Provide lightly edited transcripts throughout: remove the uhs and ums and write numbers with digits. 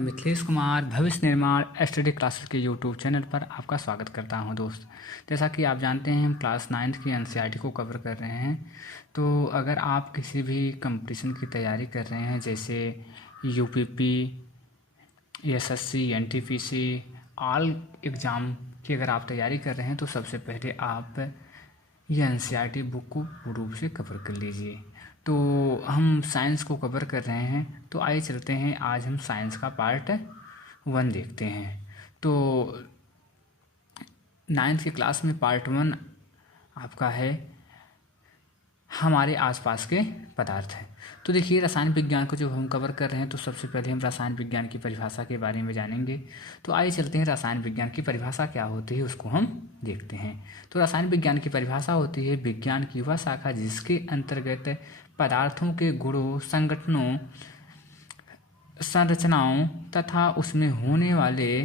मिथिलेश कुमार भविष्य निर्माण study classes के यूट्यूब चैनल पर आपका स्वागत करता हूं दोस्त। जैसा कि आप जानते हैं हम क्लास 9th की एनसीईआरटी को कवर कर रहे हैं। तो अगर आप किसी भी कंपटीशन की तैयारी कर रहे हैं जैसे UPP, SSC, NTPC, all exam की अगर आप तैयारी कर रहे हैं तो सबसे पहले आप ये एनसीईआरटी बुक को पूर्ण रूप से कवर कर लीजिए। तो हम साइंस को कवर कर रहे हैं, तो आइए चलते हैं, आज हम साइंस का पार्ट 1 देखते हैं। तो 9th की क्लास में पार्ट 1 आपका है हमारे आसपास के पदार्थ हैं। तो देखिए रसायन विज्ञान को जब हम कवर कर रहे हैं तो सबसे पहले हम रसायन विज्ञान की परिभाषा के बारे में जानेंगे। तो आइए चलते हैं, रसायन विज्ञान की परिभाषा क्या होती है उसको हम देखते हैं। तो रसायन विज्ञान की परिभाषा होती है विज्ञान की वह शाखा जिसके अंतर्गत पदार्थों के गुणों, संगठनों, संरचनाओं तथा उसमें होने वाले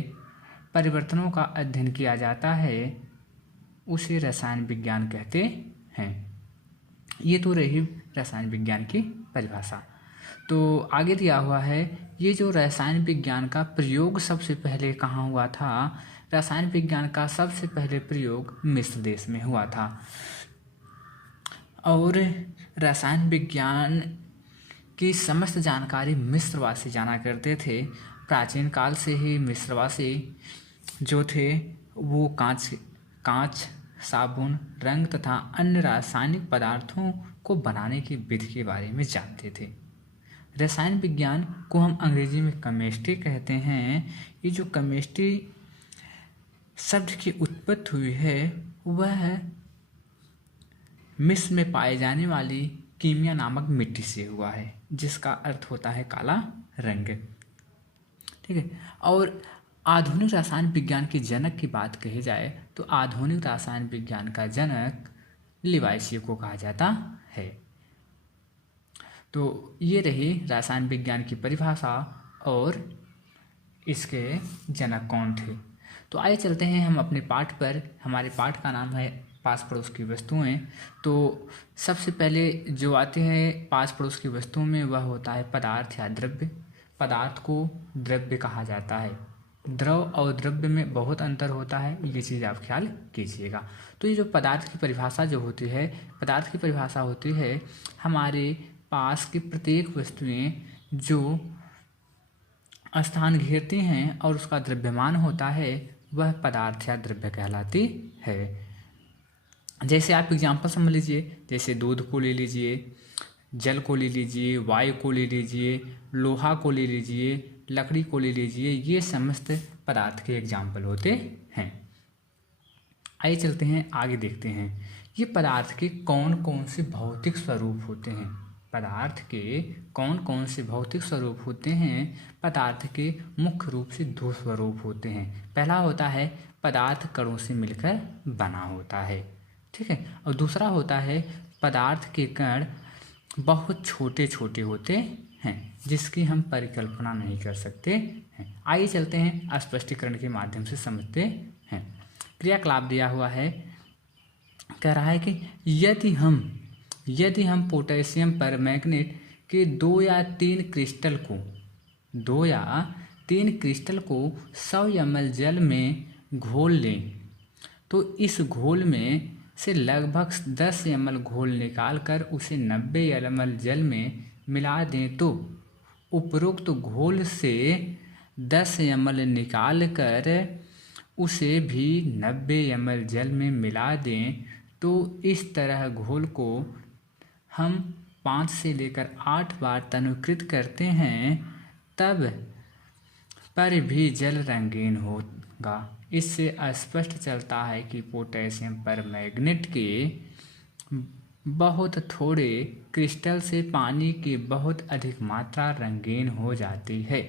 परिवर्तनों का अध्ययन किया जाता है, उसे रसायन विज्ञान कहते हैं। ये तो रही रसायन विज्ञान की परिभाषा। तो आगे दिया हुआ है ये जो रसायन विज्ञान का प्रयोग सबसे पहले कहाँ हुआ था। रसायन विज्ञान का सबसे पहले प्रयोग मिस्र देश में हुआ था और रसायन विज्ञान की समस्त जानकारी मिस्रवासी जाना करते थे। प्राचीन काल से ही मिस्रवासी जो थे वो कांच, साबुन, रंग तथा अन्य रासायनिक पदार्थों को बनाने की विधि के बारे में जानते थे। रसायन विज्ञान को हम अंग्रेजी में केमिस्ट्री कहते हैं। ये जो केमिस्ट्री शब्द की उत्पत्ति हुई है वह मिस्र में पाए जाने वाली कीमिया नामक मिट्टी से हुआ है, जिसका अर्थ होता है काला रंग। ठीक है। और आधुनिक रसायन विज्ञान के जनक की बात कही जाए तो आधुनिक रसायन विज्ञान का जनक लिवाइसियर को कहा जाता है। तो ये रही रसायन विज्ञान की परिभाषा और इसके जनक कौन थे। तो आइए चलते हैं हम अपने पाठ पर। हमारे पाठ का नाम है पास पड़ोस की वस्तुएं। तो सबसे पहले जो आते हैं पास पड़ोस की वस्तुओं में वह होता है पदार्थ या द्रव्य। पदार्थ को द्रव्य कहा जाता है। द्रव और द्रव्य में बहुत अंतर होता है, ये चीज़ आप ख्याल कीजिएगा। तो ये जो पदार्थ की परिभाषा जो होती है, पदार्थ की परिभाषा होती है हमारे पास की प्रत्येक वस्तुएं जो स्थान घेरती हैं और उसका द्रव्यमान होता है वह पदार्थ या द्रव्य कहलाती है। जैसे आप एग्जाम्पल समझ लीजिए, जैसे दूध को ले लीजिए, जल को ले लीजिए, वायु को ले लीजिए, लोहा को ले लीजिए, लकड़ी को ले लीजिए, ये समस्त पदार्थ के एग्जाम्पल होते हैं। आइए चलते हैं आगे देखते हैं ये पदार्थ के कौन कौन से भौतिक स्वरूप होते हैं। पदार्थ के कौन कौन से भौतिक स्वरूप होते हैं। पदार्थ के मुख्य रूप से 2 स्वरूप होते हैं। पहला होता है पदार्थ कणों से मिलकर बना होता है, ठीक है। और दूसरा होता है पदार्थ के कण बहुत छोटे छोटे होते हैं जिसकी हम परिकल्पना नहीं कर सकते हैं। आइए चलते हैं स्पष्टीकरण के माध्यम से समझते हैं। क्रियाकलाप दिया हुआ है, कह रहा है कि यदि हम पोटेशियम परमैंगनेट के 2 या 3 क्रिस्टल को 100 ml जल में घोल लें तो इस घोल में से लगभग 10 ml घोल निकालकर उसे 90 ml जल में मिला दें तो उपरोक्त घोल से 10 ml निकालकर उसे भी 90 ml जल में मिला दें तो इस तरह घोल को हम 5 से लेकर 8 बार तनुकृत करते हैं तब पर भी जल रंगीन होगा। इससे स्पष्ट चलता है कि पोटेशियम परमैंगनेट के बहुत थोड़े क्रिस्टल से पानी की बहुत अधिक मात्रा रंगीन हो जाती है।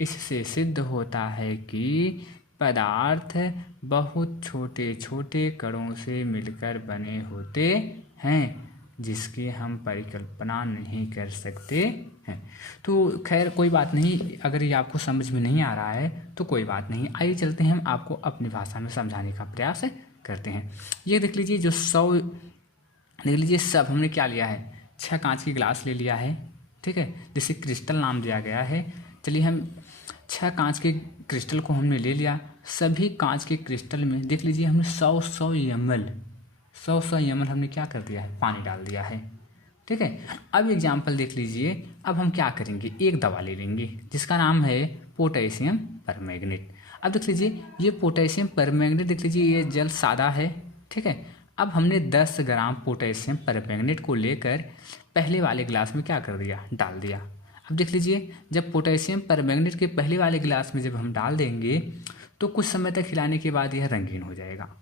इससे सिद्ध होता है कि पदार्थ बहुत छोटे छोटे कणों से मिलकर बने होते हैं जिसकी हम परिकल्पना नहीं कर सकते हैं। तो खैर कोई बात नहीं, अगर ये आपको समझ में नहीं आ रहा है तो कोई बात नहीं। आइए चलते हैं हम आपको अपनी भाषा में समझाने का प्रयास करते हैं। ये देख लीजिए जो 100 देख लीजिए, सब हमने क्या लिया है, 6 कांच की गिलास ले लिया है, ठीक है, जिसे क्रिस्टल नाम दिया गया है। चलिए हम 6 कांच के क्रिस्टल को हमने ले लिया। सभी कांच के क्रिस्टल में देख लीजिए हमने 100 ml हमने क्या कर दिया है, पानी डाल दिया है। ठीक है, अब एग्जाम्पल देख लीजिए। अब हम क्या करेंगे, एक दवा ले लेंगे जिसका नाम है पोटेशियम परमैंगनेट। अब देख लीजिए ये पोटेशियम परमैंगनेट, देख लीजिए ये जल सादा है। ठीक है, अब हमने 10 ग्राम पोटेशियम परमैंगनेट को लेकर पहले वाले गिलास में क्या कर दिया, डाल दिया। अब देख लीजिए जब पोटेशियम परमैंगनेट के पहले वाले गिलास में जब हम डाल देंगे तो कुछ समय तक हिलाने के बाद यह रंगीन हो जाएगा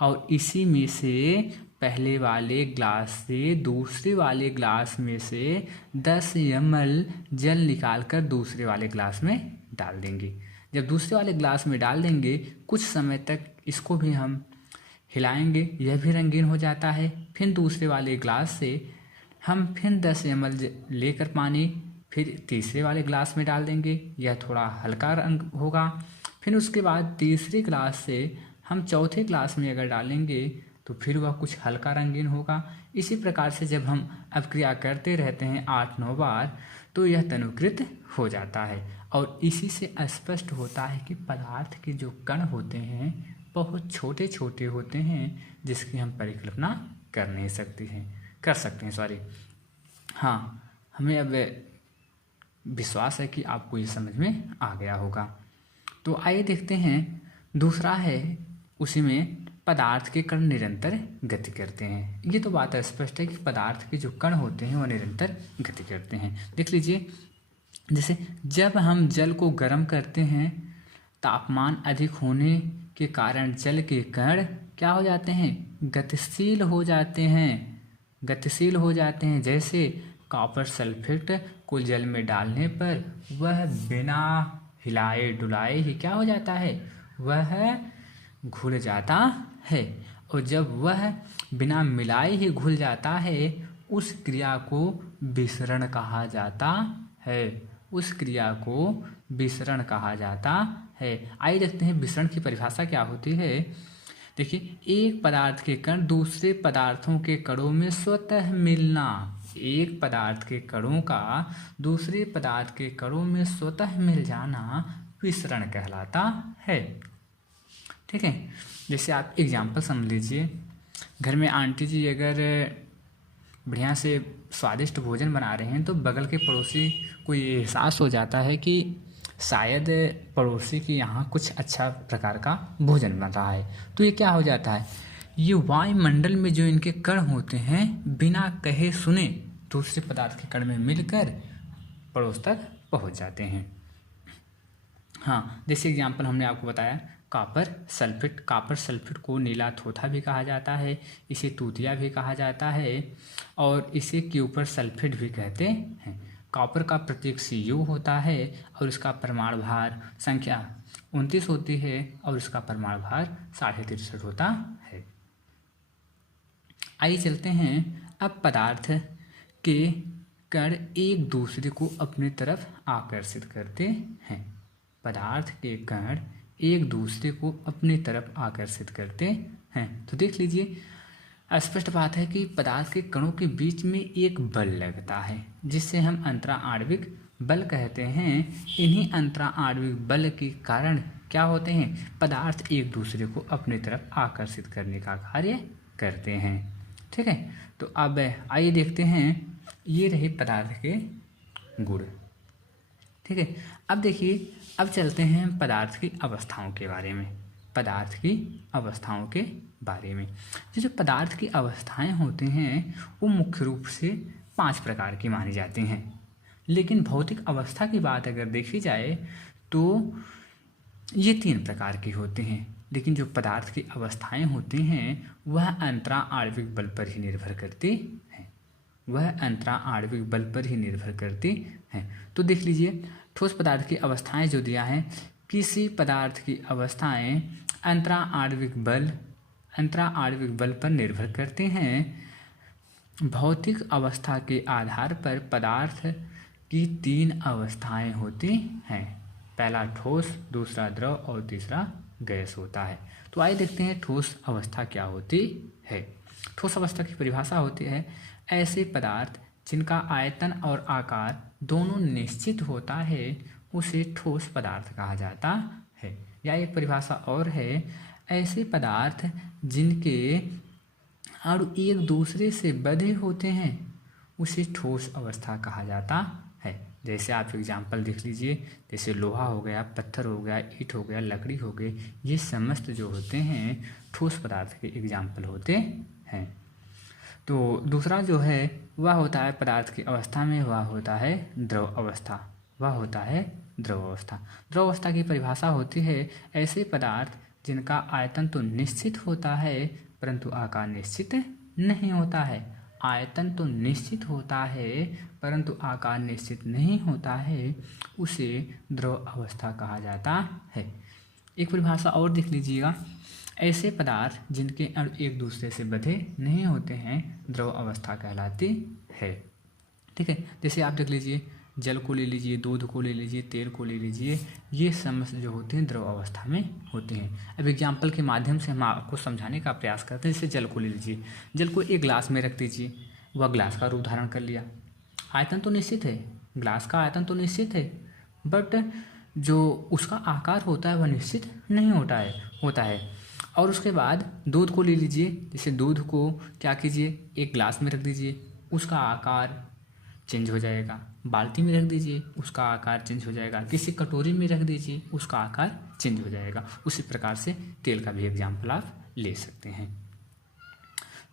और इसी में से पहले वाले ग्लास से दूसरे वाले ग्लास में से 10 ml जल निकालकर दूसरे वाले ग्लास में डाल देंगे। जब दूसरे वाले ग्लास में डाल देंगे कुछ समय तक इसको भी हम हिलाएंगे, यह भी रंगीन हो जाता है। फिर दूसरे वाले ग्लास से हम फिर 10 ml लेकर पानी फिर तीसरे वाले ग्लास में डाल देंगे, यह थोड़ा हल्का रंग होगा। फिर उसके बाद तीसरे ग्लास से हम चौथे ग्लास में अगर डालेंगे तो फिर वह कुछ हल्का रंगीन होगा। इसी प्रकार से जब हम अपक्रिया करते रहते हैं 8-9 बार तो यह तनुकृत हो जाता है। और इसी से स्पष्ट होता है कि पदार्थ के जो कण होते हैं बहुत छोटे छोटे होते हैं जिसकी हम परिकल्पना कर सकते हैं। हाँ, हमें अब विश्वास है कि आपको ये समझ में आ गया होगा। तो आइए देखते हैं दूसरा है, उसी में पदार्थ के कण निरंतर गति करते हैं। ये तो बात स्पष्ट है कि पदार्थ के जो कण होते हैं वो निरंतर गति करते हैं। देख लीजिए जैसे जब हम जल को गर्म करते हैं तापमान अधिक होने के कारण जल के कण क्या हो जाते हैं, गतिशील हो जाते हैं। जैसे कॉपर सल्फेट को जल में डालने पर वह बिना हिलाए डुलाए ही क्या हो जाता है, वह घुल जाता है। और जब वह बिना मिलाए ही घुल जाता है उस क्रिया को विसरण कहा जाता है। आइए देखते हैं विसरण की परिभाषा क्या होती है। देखिए, एक पदार्थ के कण दूसरे पदार्थों के कणों में स्वतः मिलना, एक पदार्थ के कणों का दूसरे पदार्थ के कणों में स्वतः मिल जाना विसरण कहलाता है। ठीक है, जैसे आप एग्जाम्पल समझ लीजिए, घर में आंटी जी अगर बढ़िया से स्वादिष्ट भोजन बना रहे हैं तो बगल के पड़ोसी को ये एहसास हो जाता है कि शायद पड़ोसी के यहाँ कुछ अच्छा प्रकार का भोजन बन रहा है। तो ये क्या हो जाता है, ये वायुमंडल में जो इनके कण होते हैं बिना कहे सुने दूसरे पदार्थ के कण में मिलकर पड़ोस तक पहुँच जाते हैं। हाँ, जैसे एग्जाम्पल हमने आपको बताया कॉपर सल्फेट को नीला थोथा भी कहा जाता है, इसे तूतिया भी कहा जाता है और इसे क्यूपर सल्फेट भी कहते हैं। कॉपर का प्रतीक Cu होता है और इसका परमाणु भार संख्या 29 होती है और इसका परमाणु भार 63.5 होता है। आइए चलते हैं, अब पदार्थ के कण एक दूसरे को अपनी तरफ आकर्षित करते हैं। पदार्थ के कण एक दूसरे को अपनी तरफ आकर्षित करते हैं। तो देख लीजिए स्पष्ट बात है कि पदार्थ के कणों के बीच में एक बल लगता है जिससे हम अंतराआण्विक बल कहते हैं। इन्हीं अंतराआण्विक बल के कारण क्या होते हैं, पदार्थ एक दूसरे को अपनी तरफ आकर्षित करने का कार्य करते हैं। ठीक है, तो अब आइए देखते हैं, ये रहे पदार्थ के गुण। ठीक है, अब देखिए, अब चलते हैं पदार्थ की अवस्थाओं के बारे में। जो पदार्थ की अवस्थाएं होती हैं वो मुख्य रूप से 5 प्रकार की मानी जाती हैं। लेकिन भौतिक अवस्था की बात अगर देखी जाए तो ये 3 प्रकार की होती हैं। लेकिन जो पदार्थ की अवस्थाएं होती हैं वह अंतराआण्विक बल पर ही निर्भर करती हैं। तो देख लीजिए, ठोस पदार्थ की अवस्थाएं जो दिया है, किसी पदार्थ की अवस्थाएं अंतराआण्विक बल पर निर्भर करते हैं। भौतिक अवस्था के आधार पर पदार्थ की 3 अवस्थाएं होती हैं। पहला ठोस, दूसरा द्रव और तीसरा गैस होता है। तो आइए देखते हैं ठोस अवस्था क्या होती है। ठोस अवस्था की परिभाषा होती है ऐसे पदार्थ जिनका आयतन और आकार दोनों निश्चित होता है उसे ठोस पदार्थ कहा जाता है। या एक परिभाषा और है, ऐसे पदार्थ जिनके अणु एक दूसरे से बंधे होते हैं उसे ठोस अवस्था कहा जाता है। जैसे आप एग्जाम्पल देख लीजिए, जैसे लोहा हो गया, पत्थर हो गया, ईंट हो गया, लकड़ी हो गई, ये समस्त जो होते हैं ठोस पदार्थ के एग्जाम्पल होते हैं। तो दूसरा जो है वह होता है पदार्थ की अवस्था में, वह होता है द्रव अवस्था। वह होता है द्रव अवस्था। द्रव अवस्था की परिभाषा होती है, ऐसे पदार्थ जिनका आयतन तो निश्चित होता है परंतु आकार निश्चित नहीं होता है। आयतन तो निश्चित होता है परंतु आकार निश्चित नहीं होता है, उसे द्रव अवस्था कहा जाता है। एक परिभाषा और देख लीजिएगा, ऐसे पदार्थ जिनके अणु एक दूसरे से बंधे नहीं होते हैं द्रव अवस्था कहलाती है। ठीक है, जैसे आप देख लीजिए, जल को ले लीजिए, दूध को ले लीजिए, तेल को ले लीजिए, ये समस्त जो होते हैं द्रव अवस्था में होते हैं। अब एग्जाम्पल के माध्यम से हम आपको समझाने का प्रयास करते हैं। जैसे जल को ले लीजिए, जल को एक ग्लास में रख दीजिए, वह ग्लास का रूप धारण कर लिया। आयतन तो निश्चित है, ग्लास का आयतन तो निश्चित है, बट जो उसका आकार होता है वह निश्चित नहीं होता है। और उसके बाद दूध को ले लीजिए, जैसे दूध को क्या कीजिए, एक ग्लास में रख दीजिए, उसका आकार चेंज हो जाएगा। बाल्टी में रख दीजिए, उसका आकार चेंज हो जाएगा। किसी कटोरी में रख दीजिए, उसका आकार चेंज हो जाएगा। उसी प्रकार से तेल का भी एग्जाम्पल आप ले सकते हैं।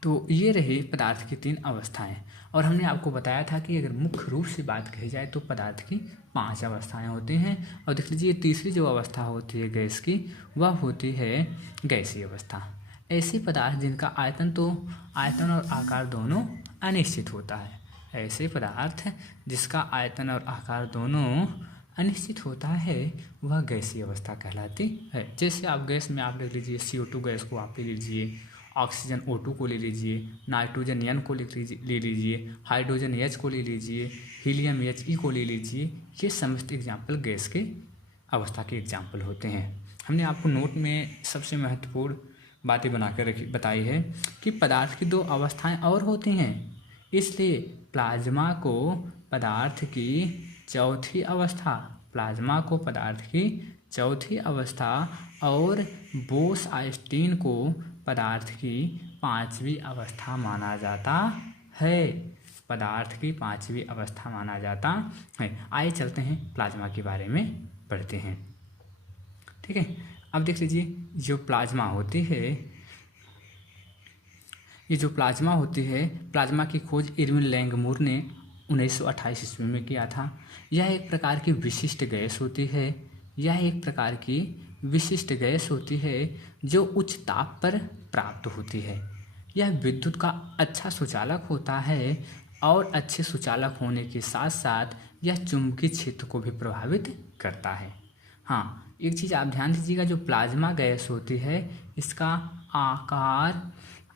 तो ये रही पदार्थ की 3 अवस्थाएं। और हमने आपको बताया था कि अगर मुख्य रूप से बात कही जाए तो पदार्थ की 5 अवस्थाएं होती हैं। और देख लीजिए, तीसरी जो अवस्था होती है गैस की, वह होती है गैसीय अवस्था। ऐसे पदार्थ जिनका आयतन और आकार दोनों अनिश्चित होता है। ऐसे पदार्थ जिसका आयतन और आकार दोनों अनिश्चित होता है वह गैसीय अवस्था कहलाती है। जैसे आप गैस में आप ले लीजिए, CO2 गैस को आप ले लीजिए, ऑक्सीजन O2 को ले लीजिए, नाइट्रोजन N को ले लीजिए, हाइड्रोजन H को ले लीजिए, हीलियम He को ले लीजिए। ये समस्त एग्जाम्पल गैस के अवस्था के एग्जाम्पल होते हैं। हमने आपको नोट में सबसे महत्वपूर्ण बातें बनाकर बताई है कि पदार्थ की 2 अवस्थाएं और होती हैं, इसलिए प्लाज्मा को पदार्थ की चौथी अवस्था और बोस-आइंस्टीन को पदार्थ की 5वीं अवस्था माना जाता है। पदार्थ की 5वीं अवस्था माना जाता है। आइए चलते हैं प्लाज्मा के बारे में पढ़ते हैं। ठीक है, अब देख लीजिए, जो प्लाज्मा होती है, प्लाज्मा की खोज इरविन लैंगमूर ने 1928 ईस्वी में किया था। यह एक प्रकार की विशिष्ट गैस होती है जो उच्च ताप पर प्राप्त होती है। यह विद्युत का अच्छा सुचालक होता है और अच्छे सुचालक होने के साथ साथ यह चुंबकीय क्षेत्र को भी प्रभावित करता है। हाँ, एक चीज़ आप ध्यान दीजिएगा, जो प्लाज्मा गैस होती है इसका आकार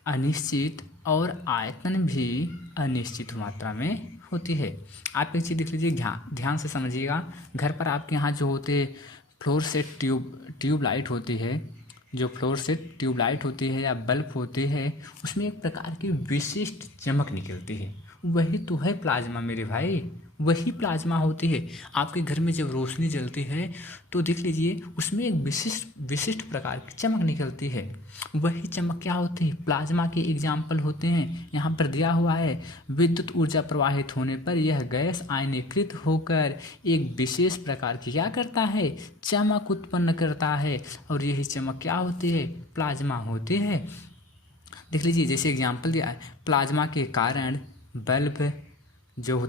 अनिश्चित और आयतन भी अनिश्चित मात्रा में होती है। आप एक चीज़ देख लीजिए, ध्यान से समझिएगा। घर पर आपके यहाँ जो होते फ्लोरोसेंट ट्यूबलाइट होती है, जो फ्लोरोसेंट ट्यूबलाइट होती है या बल्ब होती है, उसमें एक प्रकार की विशिष्ट चमक निकलती है। वही तो है प्लाज्मा मेरे भाई, वही प्लाज्मा होती है। आपके घर में जब रोशनी जलती है तो देख लीजिए उसमें एक विशिष्ट प्रकार की चमक निकलती है। वही चमक क्या होती है, प्लाज्मा के एग्जाम्पल होते हैं। यहाँ पर दिया हुआ है, विद्युत ऊर्जा प्रवाहित होने पर यह गैस आयनीकृत होकर एक विशेष प्रकार की क्या करता है, चमक उत्पन्न करता है। और यही चमक क्या होती है, प्लाज्मा होती है। देख लीजिए, जैसे एग्जाम्पल दिया है, प्लाज्मा के कारण बल्ब जो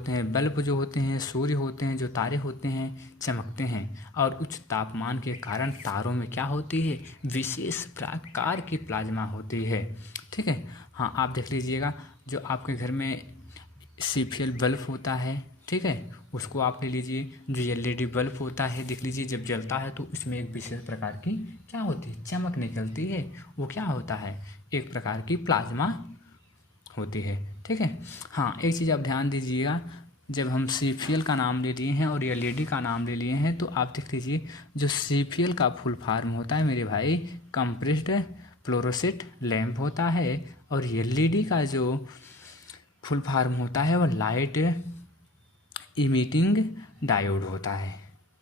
होते हैं, सूर्य होते हैं, जो तारे होते हैं, चमकते हैं। और उच्च तापमान के कारण तारों में क्या होती है, विशेष प्रकार की प्लाज्मा होती है। ठीक है, हाँ, आप देख लीजिएगा, जो आपके घर में CPL बल्ब होता है, ठीक है, उसको आप ले लीजिए। जो LED बल्ब होता है, देख लीजिए, जब जलता है तो उसमें एक विशेष प्रकार की क्या होती है, चमक निकलती है। वो क्या होता है, एक प्रकार की प्लाज्मा होती है। ठीक है, हाँ, एक चीज़ आप ध्यान दीजिएगा, जब हम CPL का नाम ले लिए हैं और LED का नाम ले लिए हैं, तो आप देख लीजिए, जो CPL का फुल फॉर्म होता है मेरे भाई, कंप्रेस्ड फ्लोरोसेंट लैंप होता है। और LED का जो फुल फॉर्म होता है वह लाइट इमिटिंग डायोड होता है।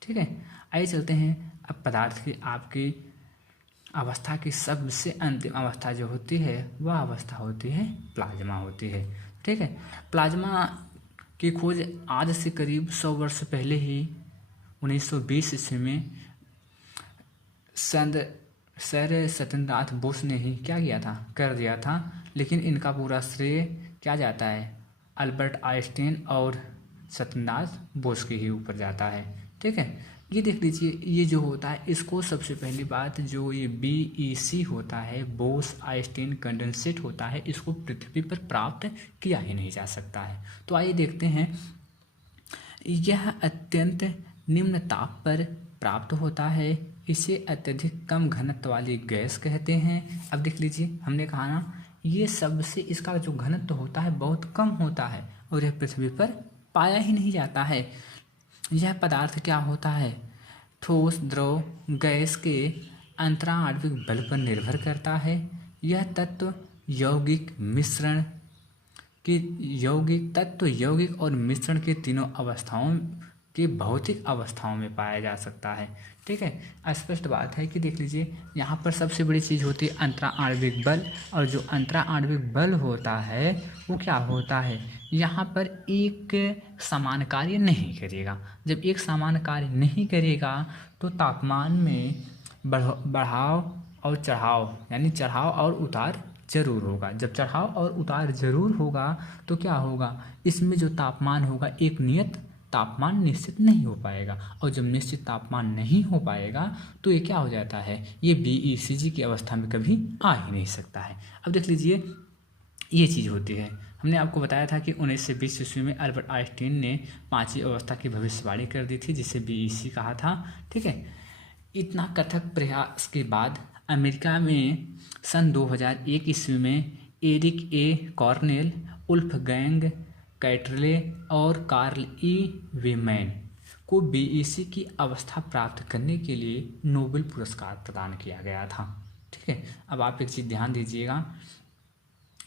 ठीक ठीक है। आइए चलते हैं अब पदार्थ की आपकी अवस्था की सबसे अंतिम अवस्था जो होती है वह अवस्था होती है प्लाज्मा होती है, ठीक है। प्लाज्मा की खोज आज से करीब 100 वर्ष पहले ही 1920 ईस्वी में सर सत्येंद्रनाथ बोस ने ही क्या किया था, कर दिया था। लेकिन इनका पूरा श्रेय क्या जाता है, अल्बर्ट आइंस्टीन और सत्येंद्रनाथ बोस के ही ऊपर जाता है, ठीक है। ये देख लीजिए, ये जो होता है इसको सबसे पहली बात जो ये BEC होता है, बोस आइंस्टीन कंडेंसेट होता है, इसको पृथ्वी पर प्राप्त किया ही नहीं जा सकता है। तो आइए देखते हैं, यह अत्यंत निम्न ताप पर प्राप्त होता है। इसे अत्यधिक कम घनत्व वाली गैस कहते हैं। अब देख लीजिए, हमने कहा ना ये सबसे इसका जो घनत्व होता है बहुत कम होता है और यह पृथ्वी पर पाया ही नहीं जाता है। यह पदार्थ क्या होता है, ठोस, द्रव, गैस के अंतराणविक बल पर निर्भर करता है। यह तत्व यौगिक मिश्रण के यौगिक और मिश्रण के तीनों अवस्थाओं के भौतिक अवस्थाओं में पाया जा सकता है, ठीक है। स्पष्ट बात है कि देख लीजिए, यहाँ पर सबसे बड़ी चीज़ होती है अंतराणविक बल, और जो अंतराणविक बल होता है वो क्या होता है, यहाँ पर एक समान कार्य नहीं करेगा। जब एक समान कार्य नहीं करेगा तो तापमान में बढ़ाव और चढ़ाव, यानी चढ़ाव और उतार जरूर होगा। जब चढ़ाव और उतार जरूर होगा तो क्या होगा, इसमें जो तापमान होगा एक नियत तापमान निश्चित नहीं हो पाएगा, और जब निश्चित तापमान नहीं हो पाएगा तो ये क्या हो जाता है, ये BECG की अवस्था में कभी आ ही नहीं सकता है। अब देख लीजिए, ये चीज़ होती है। हमने आपको बताया था कि 1920 ईस्वी में अल्बर्ट आइंस्टीन ने 5वीं अवस्था की भविष्यवाणी कर दी थी, जिसे BEC कहा था, ठीक है। इतना कथक प्रयास के बाद अमेरिका में सन 2001 ईस्वी में एरिक ए कॉर्नेल, वुल्फगैंग कैटरले और कार्ल E वेमैन को BEC की अवस्था प्राप्त करने के लिए नोबेल पुरस्कार प्रदान किया गया था, ठीक है। अब आप एक चीज़ ध्यान दीजिएगा,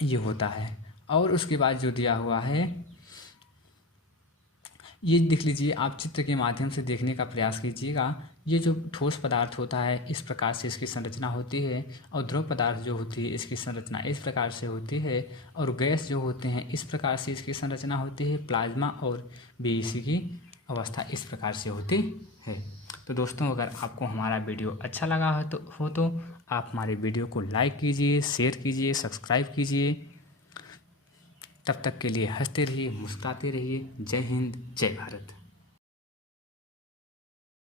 ये होता है। और उसके बाद जो दिया हुआ है ये देख लीजिए, आप चित्र के माध्यम से देखने का प्रयास कीजिएगा। ये जो ठोस पदार्थ होता है इस प्रकार से इसकी संरचना होती है, और द्रव पदार्थ जो होती है इसकी संरचना इस प्रकार से होती है, और गैस जो होते हैं इस प्रकार से इसकी संरचना होती है। प्लाज्मा और BEC की अवस्था इस प्रकार से होती है। तो दोस्तों, अगर आपको हमारा वीडियो अच्छा लगा हो तो आप हमारे वीडियो को लाइक कीजिए, शेयर कीजिए, सब्सक्राइब कीजिए। तब तक के लिए हंसते रहिए, मुस्कुराते रहिए। जय हिंद, जय भारत।